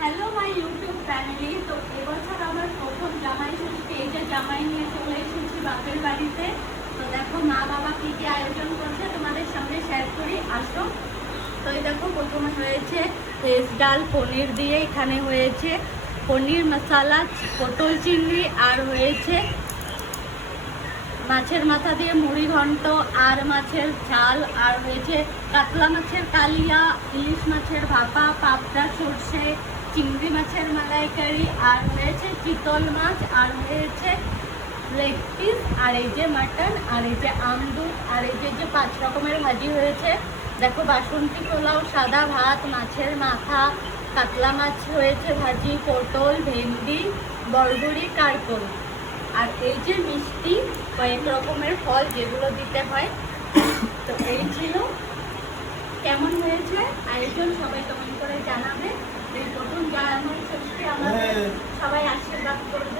Hello my YouTube family. তো এবছর আমার প্রথম জামাই ষষ্ঠী, এই যে জামাই নিয়ে চলে এসেছি বাপের বাড়িতে। তো দেখো মা বাবা কী কী আয়োজন করছে তোমাদের সামনে শেয়ার করি, আসো। তো এই দেখো প্রথমে হয়েছে ভেজ ডাল পনির দিয়ে, এখানে হয়েছে পনির মশলা, পটল চিংড়ি, আর হয়েছে মাছের মাথা দিয়ে মুড়ি ঘন্ট, আর মাছের ঝাল, আর হয়েছে কাতলা মাছের কালিয়া, ইলিশ মাছের ভাপা, পাবদা সর্ষে, চিংড়ি মাছের মালাইকারি, আর হয়েছে চিতল মাছ, আর হয়েছে লেগ পিস, আর এই যে মাটন, আর এই যে আমদুধ, আর এই যে 5 রকমের ভাজি হয়েছে। দেখো বাসন্তী পোলাও, সাদা ভাত, মাছের মাথা, কাতলা মাছ হয়েছে ভাজি, পটল, ভেন্ডি, বরবরি, কারকল, আর এই যে মিষ্টি, কয়েক রকমের ফল যেগুলো দিতে হয়। তো এই ছিল। কেমন হয়েছে আয়োজন সবাই কমেন্ট করে জানাবে। এই প্রথম জামাই ষষ্ঠী আমাদের, সবাই আশীর্বাদ করবে।